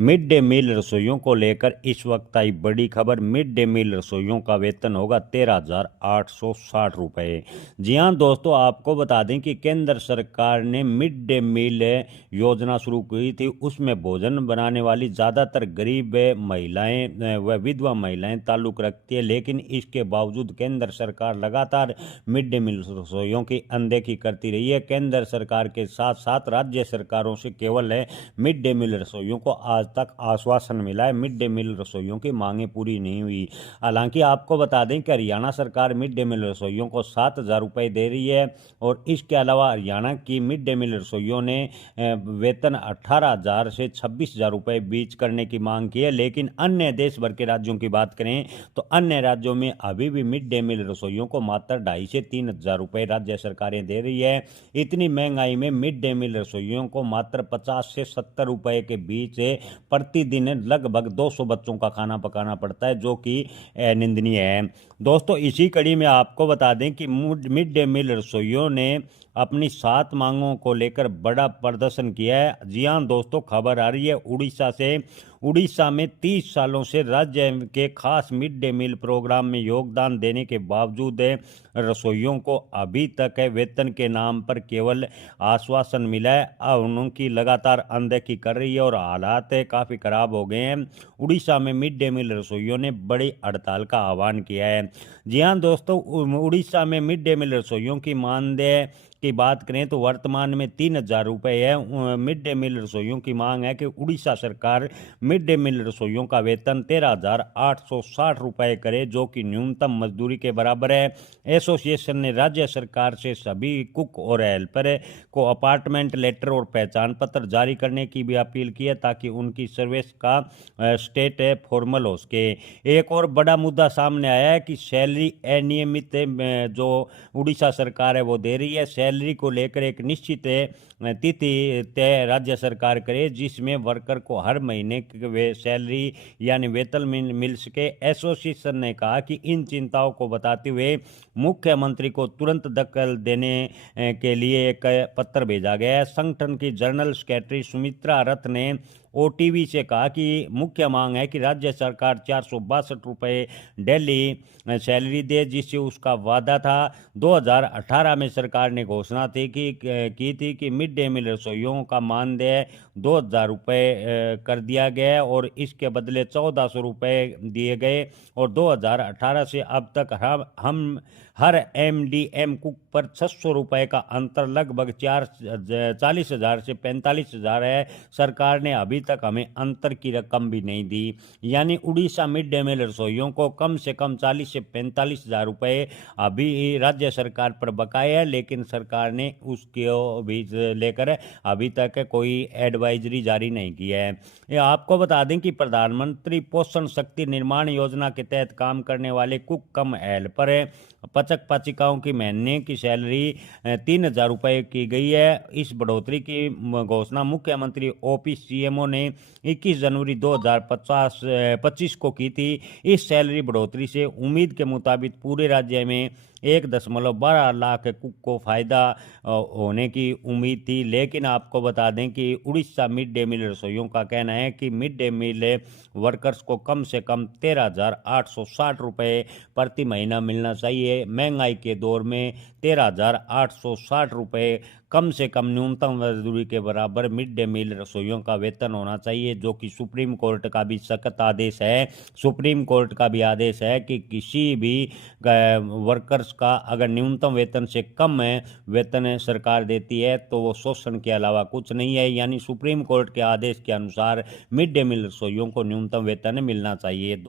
Mid day meal रसोइयों को लेकर इस वक्त आई बड़ी खबर। मिड डे मील रसोइयों का वेतन होगा 13,860 रुपये। जी हाँ दोस्तों, आपको बता दें कि केंद्र सरकार ने मिड डे मील योजना शुरू की थी। उसमें भोजन बनाने वाली ज़्यादातर गरीब महिलाएं व विधवा महिलाएं ताल्लुक़ रखती है, लेकिन इसके बावजूद केंद्र सरकार लगातार मिड डे मील रसोइयों की अनदेखी करती रही है। केंद्र सरकार के साथ साथ राज्य सरकारों से केवल मिड डे मील रसोइयों को आज तक आश्वासन मिला है। मिड डे मील रसोइयों की मांगें पूरी नहीं हुई। हालांकि आपको बता दें कि हरियाणा सरकार मिड डे मील रसोइयों को 7,000 रुपये दे रही है और इसके अलावा हरियाणा की मिड डे मील रसोइयों ने वेतन 18,000 से 26,000 रुपये बीच करने की मांग की है। लेकिन अन्य देश भर के राज्यों की बात करें तो अन्य राज्यों में अभी भी मिड डे मील रसोइयों को मात्र 2,500 से 3,000 रुपये राज्य सरकारें दे रही है। इतनी महंगाई में मिड डे मील रसोइयों को मात्र 50 से 70 रुपये के बीच प्रतिदिन लगभग 200 बच्चों का खाना पकाना पड़ता है, जो कि निंदनीय है। दोस्तों, इसी कड़ी में आपको बता दें कि मिड डे मील रसोइयों ने अपनी 7 मांगों को लेकर बड़ा प्रदर्शन किया है। जी हाँ दोस्तों, खबर आ रही है उड़ीसा से। उड़ीसा में 30 सालों से राज्य के खास मिड डे मील प्रोग्राम में योगदान देने के बावजूद रसोइयों को अभी तक वेतन के नाम पर केवल आश्वासन मिला है। अब उनकी लगातार अनदेखी कर रही है और हालात काफ़ी ख़राब हो गए हैं। उड़ीसा में मिड डे मील रसोइयों ने बड़ी हड़ताल का आह्वान किया है। जी हाँ दोस्तों, उड़ीसा में मिड डे मील रसोइयों की मानदेय की बात करें तो वर्तमान में 3,000 रुपये है। मिड डे मील रसोइयों की मांग है कि उड़ीसा सरकार मिड डे मील रसोइयों का वेतन 13,860 रुपये करे, जो कि न्यूनतम मजदूरी के बराबर है। एसोसिएशन ने राज्य सरकार से सभी कुक और हेल्पर को अपार्टमेंट लेटर और पहचान पत्र जारी करने की भी अपील की है, ताकि उनकी सर्विस का स्टेट फॉर्मल हो सके। एक और बड़ा मुद्दा सामने आया है कि सैलरी अनियमित जो उड़ीसा सरकार है वो दे रही है। सैलरी को लेकर एक निश्चित तिथि तय राज्य सरकार करे, जिसमें वर्कर को हर महीने की सैलरी यानी वेतन मिल सके। एसोसिएशन ने कहा कि इन चिंताओं को बताते हुए मुख्यमंत्री को तुरंत दखल देने के लिए एक पत्र भेजा गया है। संगठन की जनरल सेक्रेटरी सुमित्रा रथ ने ओटीवी से कहा कि मुख्य मांग है कि राज्य सरकार 462 रुपये डेली सैलरी दे, जिससे उसका वादा था। 2018 में सरकार ने घोषणा की थी कि मिड डे मील रसोइयों का मानदेय 2,000 रुपये कर दिया गया और इसके बदले 1,400 रुपये दिए गए। और 2018 से अब तक हम हर एमडीएम कुक पर 600 रुपये का अंतर लगभग 40,000 से 45,000 है। सरकार ने अभी तक हमें अंतर की रकम भी नहीं दी। यानी उड़ीसा मिड डे मील रसोइयों को कम से कम 40 से 45,000 रुपये अभी राज्य सरकार पर बकाया है, लेकिन सरकार ने उसके भी लेकर अभी तक कोई एडवाइजरी जारी नहीं की है। ये आपको बता दें कि प्रधानमंत्री पोषण शक्ति निर्माण योजना के तहत काम करने वाले कुक कम हेल्पर पचक पाचिकाओं की महीने की सैलरी 3,000 रुपये की गई है। इस बढ़ोतरी की घोषणा मुख्यमंत्री ओपी सीएमओ ने 21 जनवरी 2025 को की थी। इस सैलरी बढ़ोतरी से उम्मीद के मुताबिक पूरे राज्य में 1.12 लाख कुक को फायदा होने की उम्मीद थी। लेकिन आपको बता दें कि उड़ीसा मिड डे मील रसोइयों का कहना है कि मिड डे मील वर्कर्स को कम से कम 13,860 रुपये प्रति महीना मिलना चाहिए। महंगाई के दौर में 13,860 रुपये कम से कम न्यूनतम मजदूरी के बराबर मिड डे मील रसोइयों का वेतन होना चाहिए, जो कि सुप्रीम कोर्ट का भी सख्त आदेश है। सुप्रीम कोर्ट का भी आदेश है कि किसी भी वर्कर्स का अगर न्यूनतम वेतन से कम वेतन सरकार देती है तो वो शोषण के अलावा कुछ नहीं है। यानी सुप्रीम कोर्ट के आदेश के अनुसार मिड डे मील रसोइयों को न्यूनतम वेतन मिलना चाहिए।